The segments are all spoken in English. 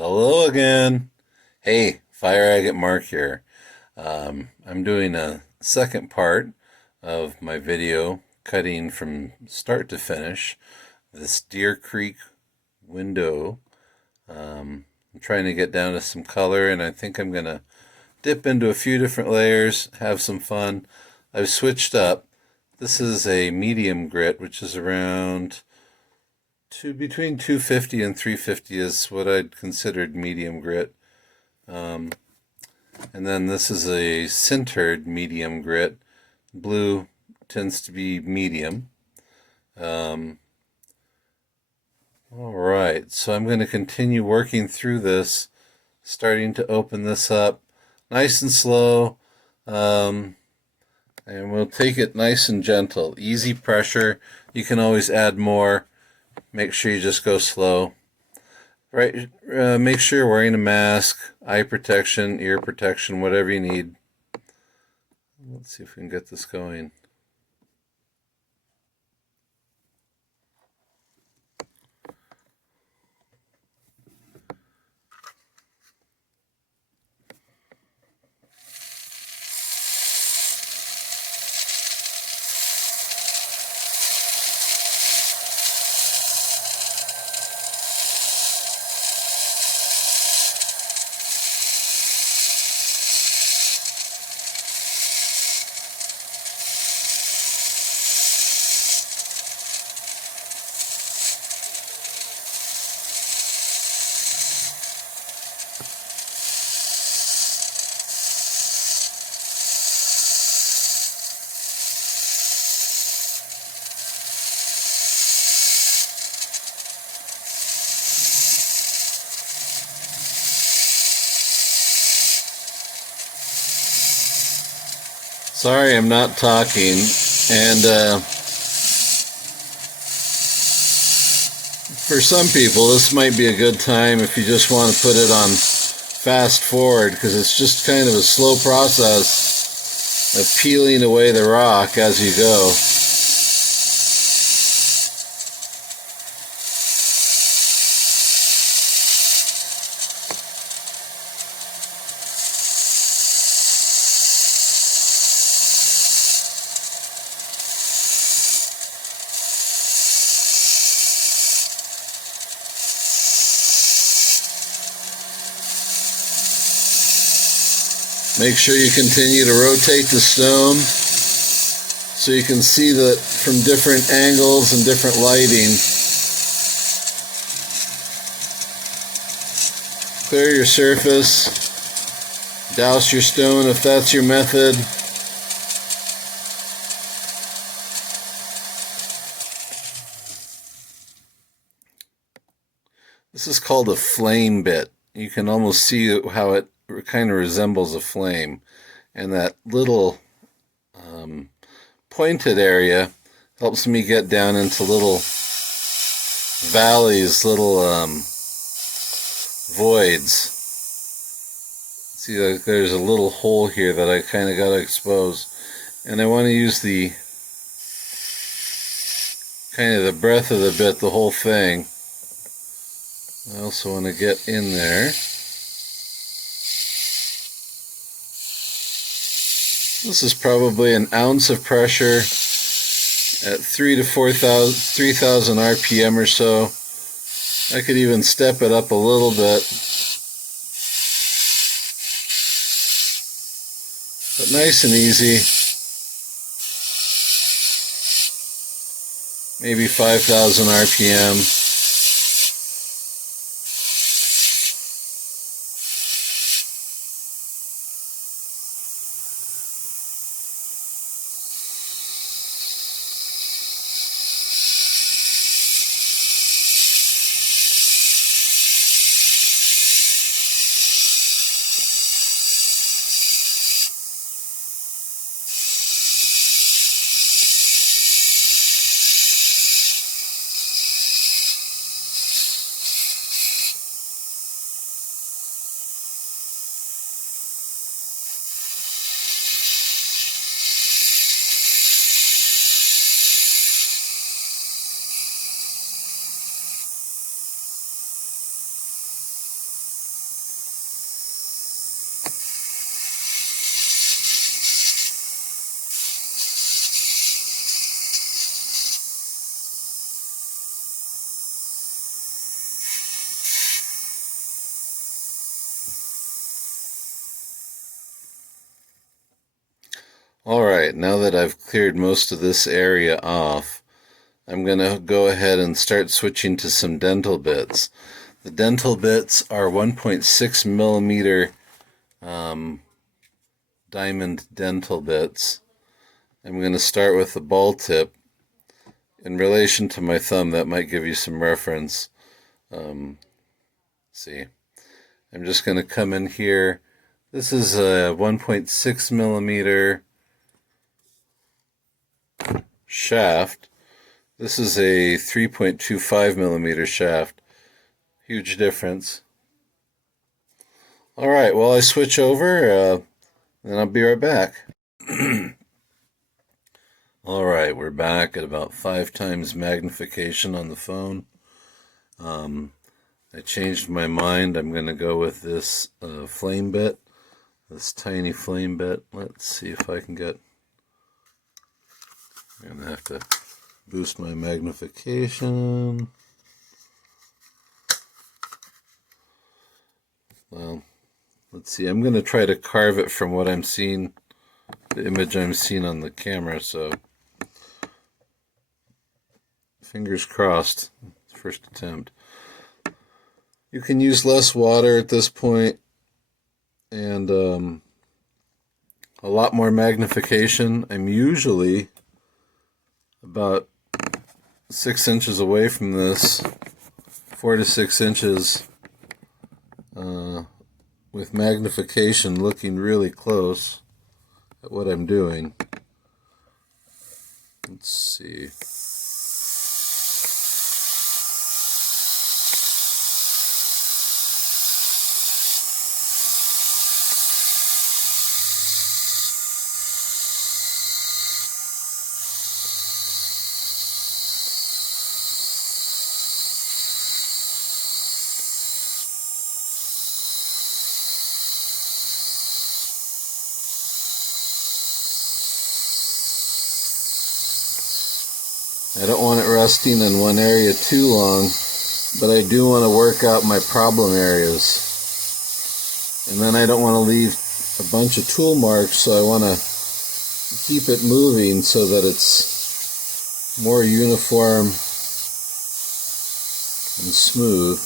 Hello again. Hey, Fire Agate Mark here. I'm doing a second part of my video cutting from start to finish this Deer Creek window. I'm trying to get down to some color, and I think I'm going to dip into a few different layers, have some fun. I've switched up. This is a medium grit, which is around between 250 and 350 is what I'd considered medium grit. And then this is a sintered medium grit. Blue tends to be medium. All right, so I'm going to continue working through this, starting to open this up nice and slow. And we'll take it nice and gentle, easy pressure. You can always add more. Make sure you just go slow. Right, make sure you're wearing a mask, eye protection, ear protection, whatever you need. Let's see if we can get this going. Sorry, I'm not talking, and for some people this might be a good time if you just want to put it on fast forward, because it's just kind of a slow process of peeling away the rock as you go. Make sure you continue to rotate the stone so you can see that from different angles and different lighting. Clear your surface. Douse your stone if that's your method. This is called a flame bit. You can almost see how it kind of resembles a flame, and that little pointed area helps me get down into little valleys, little voids. See, like there's a little hole here that I kind of got to expose, and I want to use the kind of the breadth of the bit, the whole thing. I also want to get in there. This is probably an ounce of pressure at 3,000 to 3,000 RPM or so. I could even step it up a little bit. But nice and easy. Maybe 5,000 RPM. Alright, now that I've cleared most of this area off, I'm going to go ahead and start switching to some dental bits. The dental bits are 1.6 millimeter diamond dental bits. I'm going to start with the ball tip. In relation to my thumb, that might give you some reference. See, I'm just going to come in here. This is a 1.6 millimeter shaft. This is a 3.25 millimeter shaft. Huge difference. Alright, well, I switch over, and I'll be right back. Alright, we're back at about 5 times magnification on the phone. I changed my mind. I'm going to go with this flame bit, this tiny flame bit. Let's see if I can get... I'm going to have to boost my magnification. Well, let's see. I'm going to try to carve it from what I'm seeing, the image I'm seeing on the camera, so fingers crossed. First attempt. You can use less water at this point and a lot more magnification. I'm usually about 6 inches away from this, 4 to 6 inches, with magnification looking really close at what I'm doing. Let's see. I don't want it resting in one area too long, but I do want to work out my problem areas. And then I don't want to leave a bunch of tool marks, so I want to keep it moving so that it's more uniform and smooth.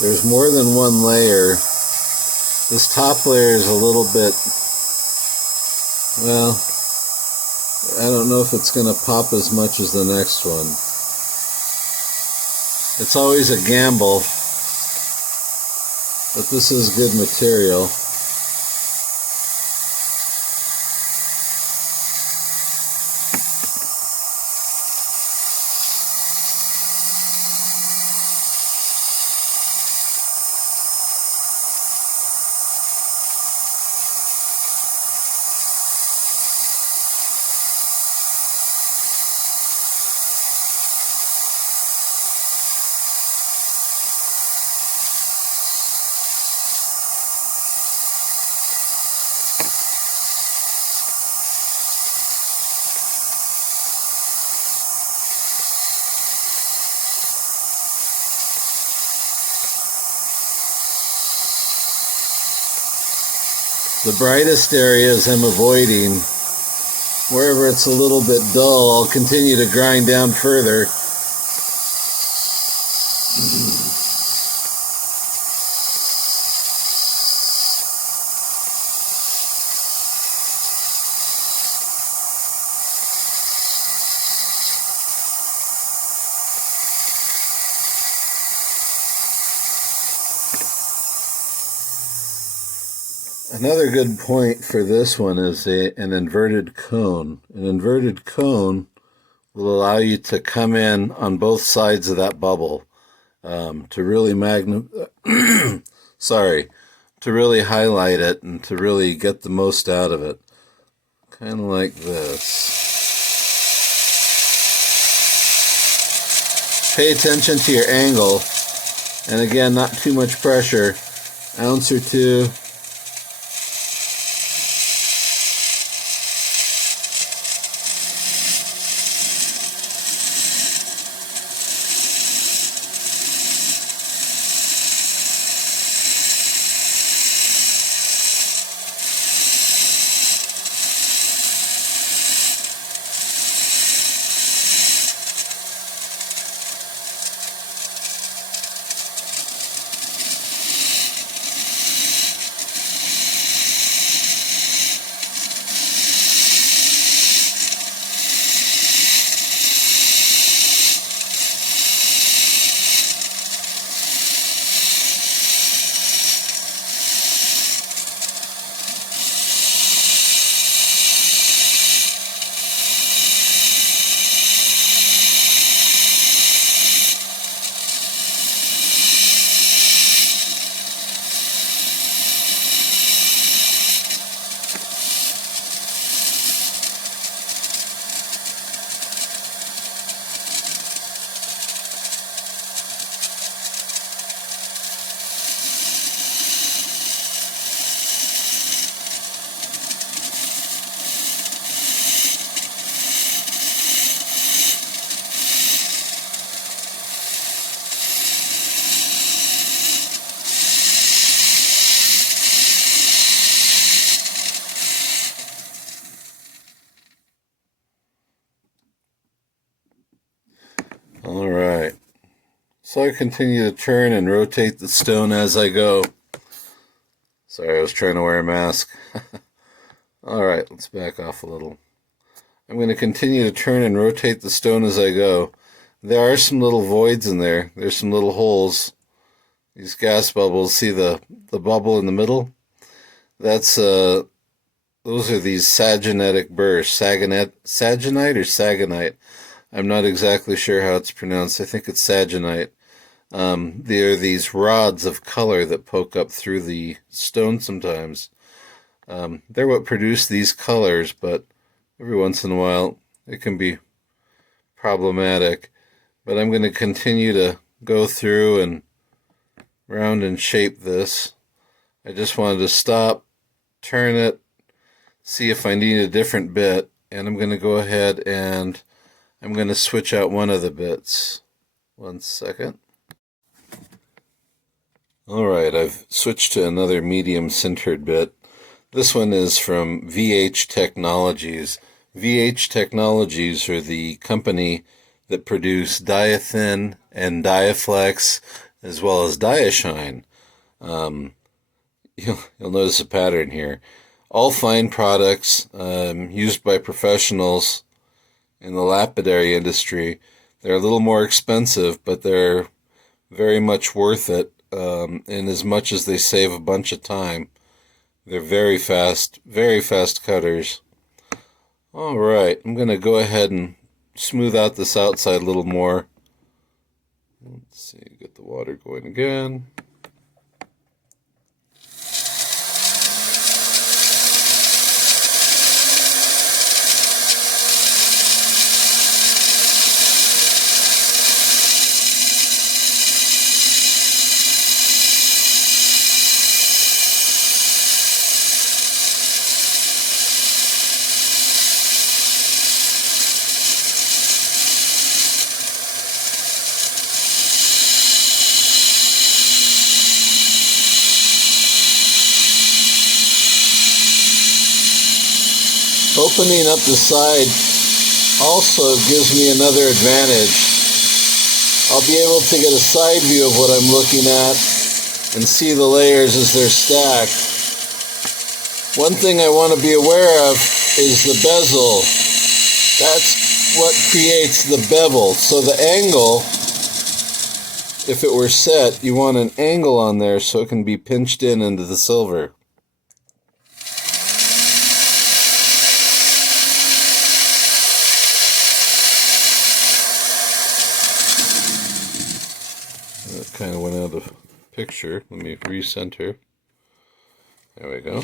There's more than one layer. This top layer is a little bit, well, I don't know if it's going to pop as much as the next one. It's always a gamble, but this is good material. The brightest areas I'm avoiding. Wherever it's a little bit dull, I'll continue to grind down further. Another good point for this one is an inverted cone. An inverted cone will allow you to come in on both sides of that bubble. to really sorry, to really highlight it and to really get the most out of it. Kind of like this. Pay attention to your angle, and again, not too much pressure, ounce or two. All right. So I continue to turn and rotate the stone as I go. Sorry, I was trying to wear a mask. All right, let's back off a little. I'm going to continue to turn and rotate the stone as I go. There are some little voids in there. There's some little holes. These gas bubbles, see the bubble in the middle? That's those are these saginetic bursts. Saginite or sagonite? I'm not exactly sure how it's pronounced. I think it's saginite. There are these rods of color that poke up through the stone sometimes. They're what produce these colors, but every once in a while it can be problematic. But I'm going to continue to go through and round and shape this. I just wanted to stop, turn it, see if I need a different bit, and I'm going to go ahead and I'm going to switch out one of the bits. 1 second. Alright, I've switched to another medium sintered bit. This one is from VH Technologies. VH Technologies are the company that produce Diathin and Diaflex as well as Diashine. You'll notice a pattern here. All fine products used by professionals in the lapidary industry. They're a little more expensive, but they're very much worth it, in as much as they save a bunch of time. They're very fast cutters. All right, I'm going to go ahead and smooth out this outside a little more. Let's see, get the water going again. Opening up the side also gives me another advantage. I'll be able to get a side view of what I'm looking at and see the layers as they're stacked. One thing I want to be aware of is the bezel. That's what creates the bevel. So the angle, if it were set, you want an angle on there so it can be pinched in into the silver. of picture. Let me recenter. There we go.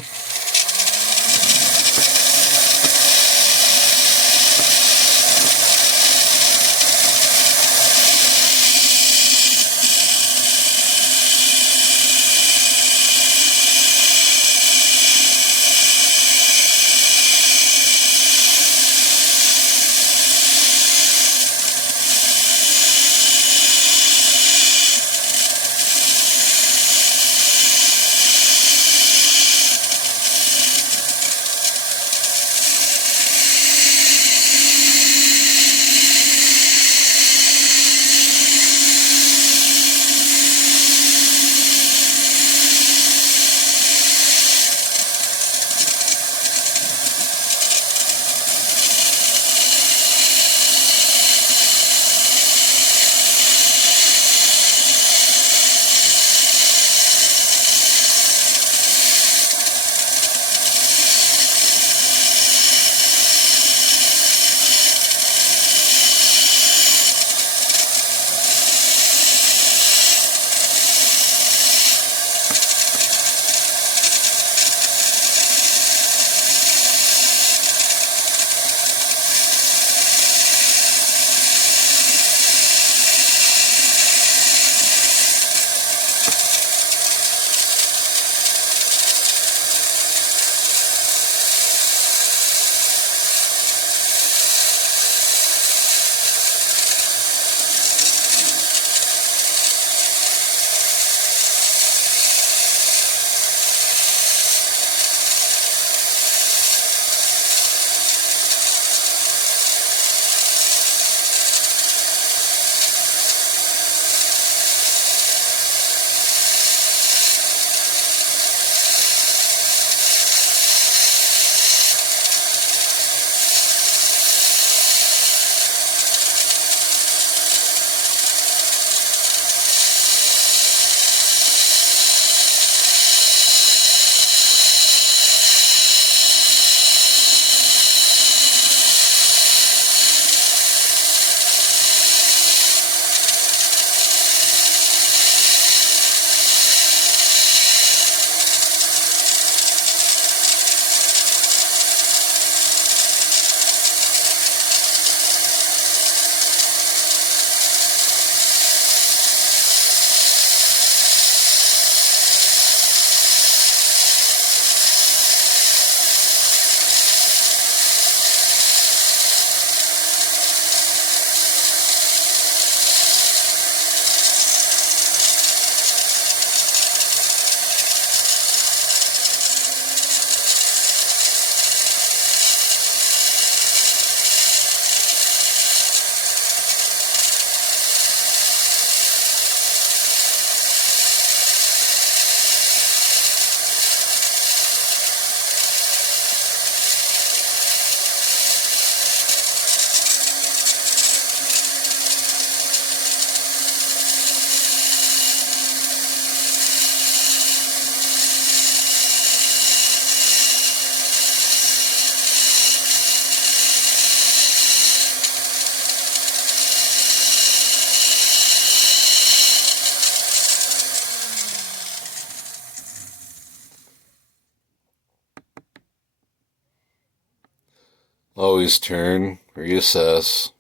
Always turn, reassess,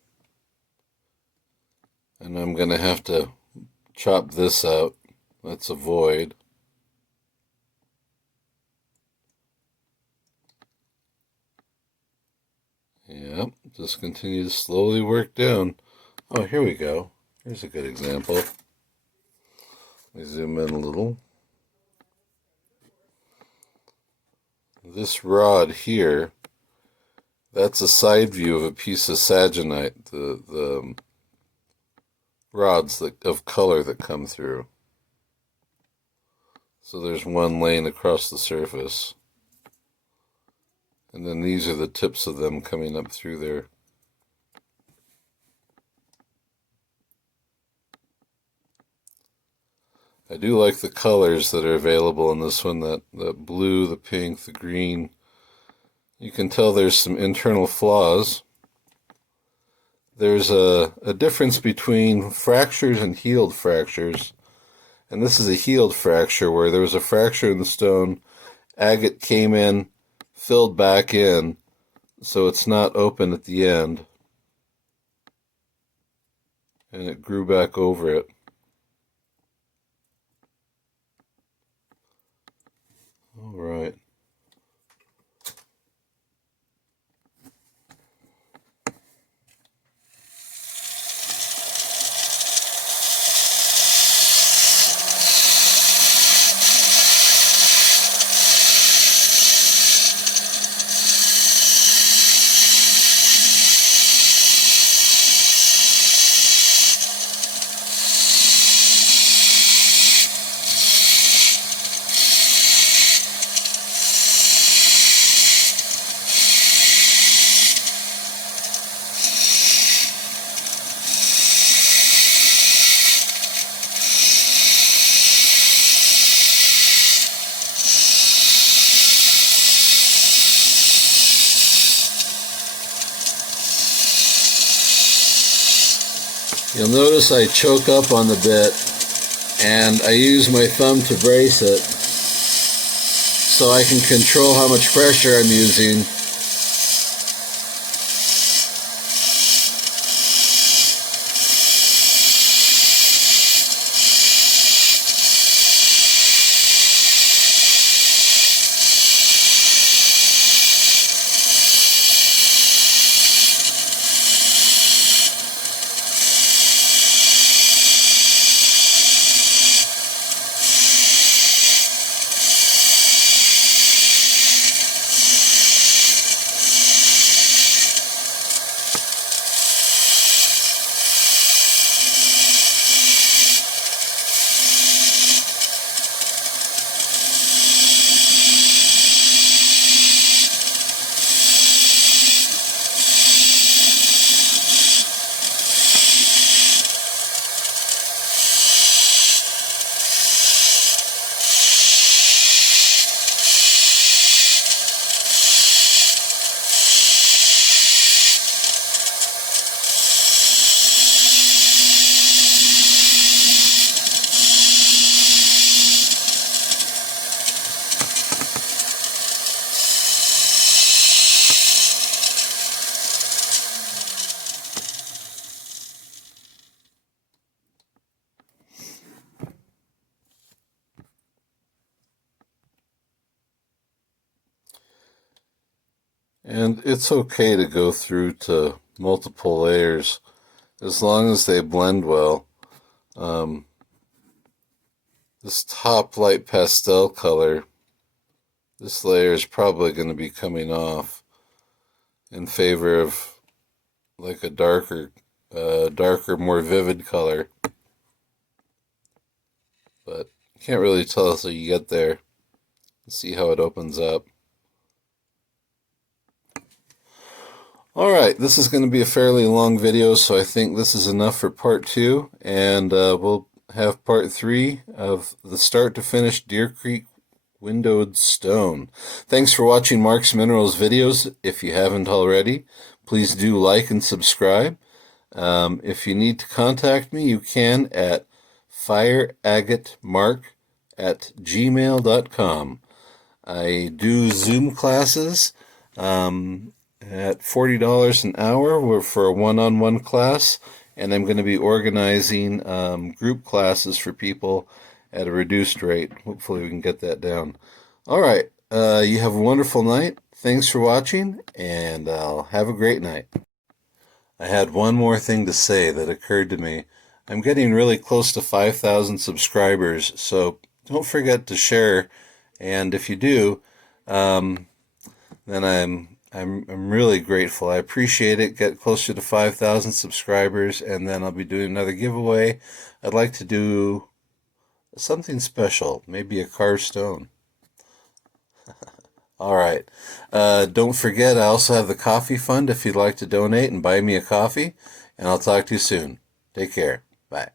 and I'm going to have to chop this out. That's a void. Yep, just continue to slowly work down. Oh, here we go. Here's a good example. Let me zoom in a little. This rod here, that's a side view of a piece of saginite, the rods of color that come through. So there's one laying across the surface. And then these are the tips of them coming up through there. I do like the colors that are available in this one, that blue, the pink, the green. You can tell there's some internal flaws. There's a difference between fractures and healed fractures, And this is a healed fracture where there was a fracture in the stone. Agate came in, filled back in, so it's not open at the end. And it grew back over it. All right. You'll notice I choke up on the bit and I use my thumb to brace it so I can control how much pressure I'm using. And it's okay to go through to multiple layers as long as they blend well. This top light pastel color, this layer is probably going to be coming off in favor of like a darker, more vivid color. But you can't really tell until you get there and see how it opens up. Alright, this is going to be a fairly long video, so I think this is enough for part 2, and we'll have part 3 of the start to finish Deer Creek windowed stone. Thanks for watching Mark's Minerals videos. If you haven't already, please do like and subscribe. If you need to contact me, you can at fireagatemark@gmail.com. I do Zoom classes at $40 an hour for a one-on-one class, and I'm going to be organizing group classes for people at a reduced rate. Hopefully we can get that down. All right, you have a wonderful night. Thanks for watching, and I'll have a great night. I had one more thing to say that occurred to me. I'm getting really close to 5,000 subscribers, so don't forget to share. And if you do, then I'm really grateful. I appreciate it. Get closer to 5,000 subscribers, and then I'll be doing another giveaway. I'd like to do something special, maybe a carved stone. All right. Don't forget, I also have the coffee fund if you'd like to donate and buy me a coffee, and I'll talk to you soon. Take care. Bye.